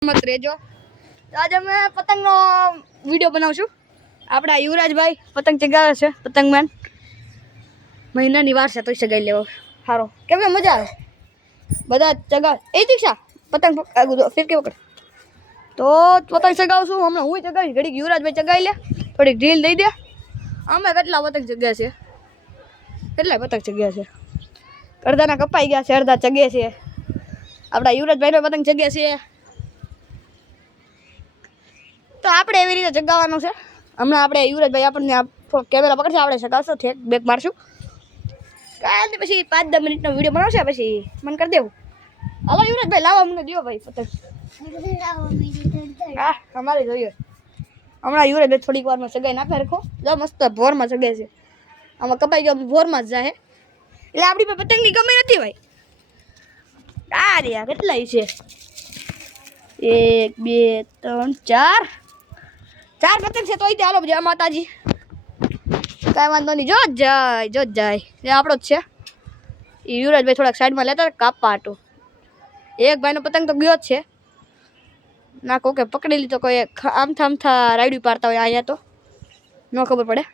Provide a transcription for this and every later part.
મત રહેજો. આજે અમે પતંગનો વિડીયો બનાવશું. આપણા યુવરાજભાઈ પતંગ ચગાવે છે. પતંગમેન મહિનાની વાર છે તો ચગાવી લેવો સારો. કેમ કે મજા આવે બધા ચગાવે. એ દીક્ષા પતંગ ફિરકી પકડ. તો પતંગ ચગાવશું હમણાં. હું ચગાવીશ ઘડીક યુવરાજભાઈ ચગાવી લે. થોડીક ઢીલ દઈ દે. અમે કેટલા પતંગ ચગ્યા છે, કેટલા પતંગ ચગ્યા છે. અડધાના કપાઈ ગયા છે, અડધા ચગે છે. આપણા યુવરાજભાઈનો પતંગ ચગ્યા છે. તો આપણે એવી રીતે ચગાવવાનું છે. હમણાં આપણે યુવરાજભાઈ આપણને કેમેરા પકડશે, આપણે ચગાવશું. ઠેક બેક મારશું. કાંઈ પછી 5-10 મિનિટનો વિડીયો બનાવશે પછી મને કરી દેવું. હાલો યુવરાજભાઈ લાવો અમને દો ભાઈ પતંગ. હા અમારે જોઈએ. હમણાં યુવરાજભાઈ થોડીક વારમાં ચગાઈ નાખે રાખો. જો મસ્ત ભોરમાં ચગે છે. આમાં કપાઈ ગયો ભોરમાં જ જાય. એટલે આપણી પાસે પતંગની કમી નથી ભાઈ. આ રહ્યા કેટલાય છે. 1 2 3 4 પતંગ છે. તોય તે હાલો જય માતાજી. કાંઈ વાંધો નહીં. જો જ જાય એ આપણો જ છે. એ યુવરાજભાઈ થોડાક સાઈડમાં લેતા કાપવા હાટું. એક ભાઈનો પતંગ તો ગયો જ છે. ના કોકે પકડી લીધો. કોઈ આમથા રાયડું પાડતા હોય અહીંયા તો ન ખબર પડે.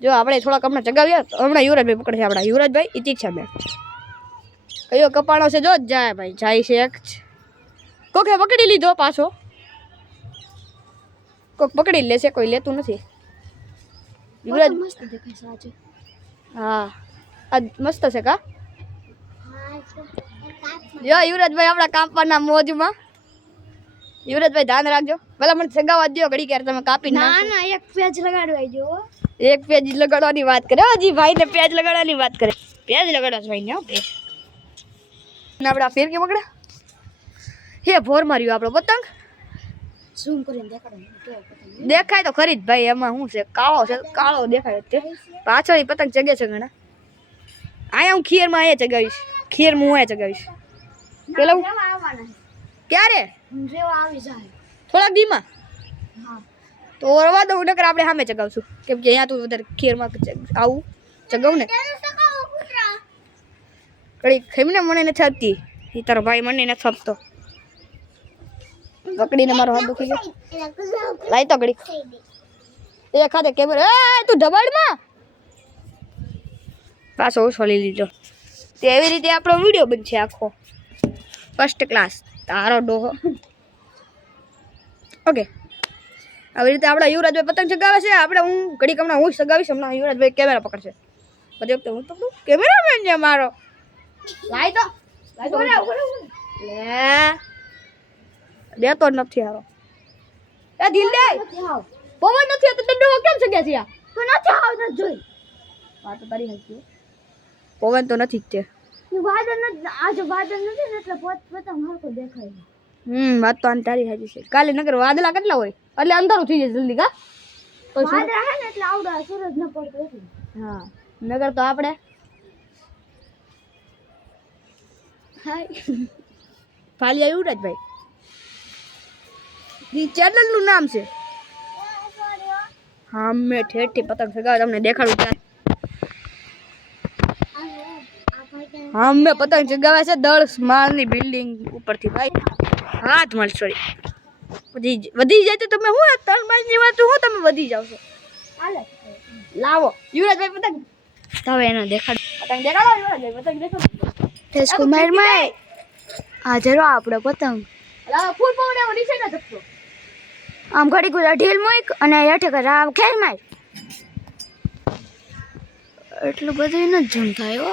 જો આપણે થોડાક હમણાં ચગાવ્યા તો હમણાં યુવરાજભાઈ પકડશે. આપણા યુવરાજભાઈ ઇતિક્ષા બેન કયો કપાણો છે. જો જ જાય ભાઈ જાય છે. એક કોકે પકડી લીધો પાછો. કોક પકડી લેશે, કોઈ લેતું નથી. યુવરાજ મસ્ત દેખાય છે. હા આ મસ્ત છે કા. જો યુવરાજભાઈ આપણા કાપવાના મોજમાં. યુવરાજભાઈ ધ્યાન રાખજો. ભલા મને સગાવા દો ઘડી ક્યારે તમે કાપી ના. એક પેજ લગાડવા જો. એક પેજ લગાડવાની વાત કરે. હજી ભાઈને પેજ લગાડવાની વાત કરે. પેજ લગાડવા જ ભાઈને પેજ. આપણા ફેરકી પકડે હે ભોર માર્યું આપણો પતંગ. ઝૂમ કરીને દેખાડો. દેખાય તો ખરી જ ભાઈ. એમાં શું છે, કાળો છે, કાળો દેખાય છે. પાછળ પતંગ ચગે છે ઘણા. અહીંયા હું ખીરમાં અહીંયા ચગાવીશ. ખીર હું અહીંયા ચગાવીશ. પેલા ક્યારે થોડાક દીમાં તો રવા દઉં. નકર આપણે સામે ચગાવશું. કેમ કે અહીંયા તો વધારે ખીરમાં આવું ચગાવું ને. કડી ખેમને મને નથી આપતી. એ તારો ભાઈ મને નથી આપતો. પકડીને મારો હાથ દુખી ગયો. લાઈ તો ઘડી એ ખાતે કેમેરા. એ તું ધબાડમાં પાછો ઓછોલી લીધો. તે એવી રીતે આપણો વિડીયો બનશે આખો ફર્સ્ટ ક્લાસ. તારો ડોહો. ઓકે આવી રીતે આપણા યુવરાજભાઈ પતંગ ચગાવે છે. આપણે હું ઘડીક હમણાં હું ચગાવીશ. હમણાં યુવરાજભાઈ કેમેરા પકડશે. બધી વખતે હું પકડું. કેમેરામેન છે મારો. લાઈ તો લે દેતો નથી હારો. એ દિલ દે પવન નથી તો ડંડો કેમ ચગ્યા છે. તો નથી આવતો જોઈ. વાત તો તારી હકી. પવન તો નથી જ છે. વાદળ નથી. આજે વાદળ નથી ને એટલે પતંગ હરખો દેખાય. વાત તો આની તારી હકી છે. કાલે નગર વાદળા કેટલા હોય એટલે અંધારું થઈ જાય જલ્દી કા. વાદળા હે ને એટલે આવડા સૂરજ ન પડતો એટલે. હા નગર તો આપણે ફાલિયા યુવરાજભાઈ ઈ ચેનલ નું નામ છે. હા મેં ઠેઠી પતંગ ચગાવે તમને દેખાડું ત્યાં. હા મેં પતંગ ચગાવે છે 10 માળની બિલ્ડિંગ ઉપરથી ભાઈ. હાથ માલ સોરી વધી જાય તો તમે હું 3 માળની વાત હું તમે વધી જાવ છો. લાવો યુવરાજભાઈ પતંગ હવે એને દેખાડ. પતંગ દેખાડો યુવરાજભાઈ. પતંગ દેખાડો. કુમાર માય આ જરો આપણો પતંગ ફૂલ પવન એવો નીચે ના જતો. આમ ઘડી ગુલા ઢીલ મોઈક અને હેઠે કર આમ ખેર માય. એટલું બધું ન ઝૂમ થાય હો.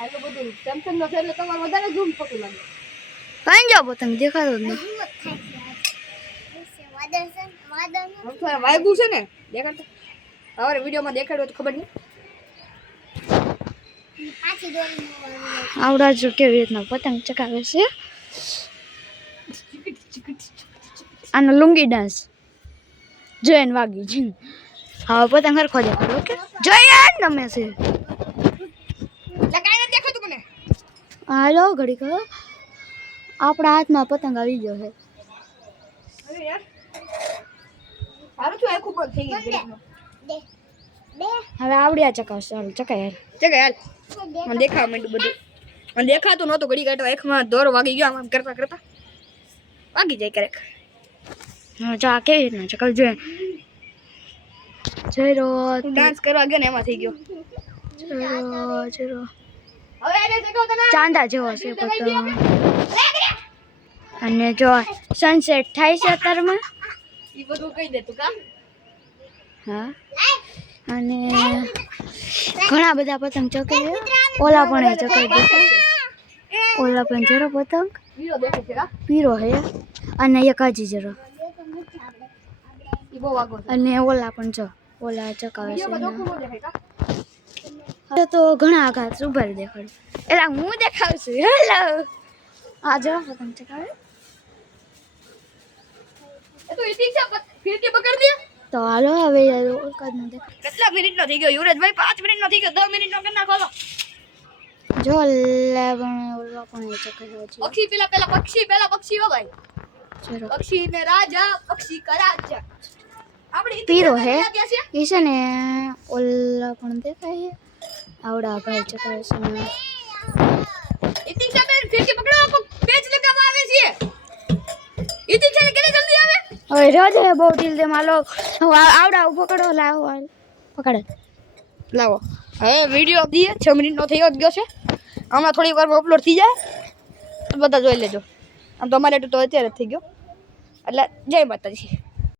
આટલું બધું સેમસંગ નો છે એટલે તમારે વધારે ઝૂમ પકડી લાગે. કઈ ગયો પતંગ દેખાતો જ નહીં. વાયગું છે ને દેખાડતો. હવે વિડીયોમાં દેખાડ્યું તો ખબર નહીં. આવડા જો કેવી રીતના પતંગ ચગાવે છે. આનો લુંગી ડાન્સ જોઈને વાગી જ. હા પતંગ હરખો દેખાડો. ઓકે જોઈએ તમે છે કાંઈ નથી દેખાતું મને. હાલો ઘડીક આપણા હાથમાં પતંગ આવી ગયો છે. અરે યાર સારું છું. આ ખૂબ થઈ ગયું. હવે આવડ્યા ચકાવશે. ચાલ ચકાય ચગાય હાલ મને દેખાવા માંડ્યું બધું. અને દેખાતું નહોતું ઘડી કાઢવા આંખમાં દોર વાગી ગયો આમ કરતા કરતા વાગી જાય ક્યારેક. હા જો આ કેવી રીતના ચકલ જોઈએ જયરો ડાન્સ કરવા ગયો ને એમાં થઈ ગયો. જયરો હવે એને જગો તને ચાંદા જેવો છે પતંગ. અને જો સનસેટ થાય છે અત્યારમાં. ઈ બધું કહી દે તું કા. હા અને ઘણા બધા પતંગ ચકે છે. ઓલા પણ ચકે દેખાય. ઓલા પણ જરો પતંગ વીરો દેખે છે કા. પીરો હે અને એક હજી જરો. ઈ બહુ વાગો છે. અને ઓલા પણ જો ઓલા ચકાવે છે વીરો બધો એના. ખૂબ દેખે કા. હવે તો ઘણા આઘાત ઉભા દેખાડું એટલે હું દેખાડું હેલો આ જો પતંગ ચકાવે. એ તો ઈતી છે ફિરકી પકડ દે. તો હાલો હવે ઓલકાદનો દેખાડ. કેટલા મિનિટનો થઈ ગયો યુવરાજભાઈ? 5 મિનિટનો થઈ ગયો. 10 મિનિટનો કરી નાખો હાલો. જો લે પણ ઓલા પણ ચકે છે પક્ષી પેલા પક્ષી હો ભાઈ. જરો પક્ષી ને રાજા પક્ષી કા રાજા. આપણે ઈતી પીરો છે હે ક્યાં છે? એ છે ને ઓલા પણ દેખાય છે. આવડા ભાઈ ચકાવે છે ને. ઈતી છે બેન ફિરકી પકડો પેચ લગાવવા આવે છે. ઈતી છે કે જલ્દી આવે. હવે રાજો હે બહુ ઢીલ દે માલો આવડા પકડો લાવો પકડે લાવો હવે વિડિયો દીએ 6 મિનિટનો થયો ગયો છે. હમણાં થોડી વારમાં અપલોડ થઈ જાય તો બધા જોઈ લેજો. આમ તો અમારે તો અત્યારે જ થઈ ગયો એટલે જય માતાજી.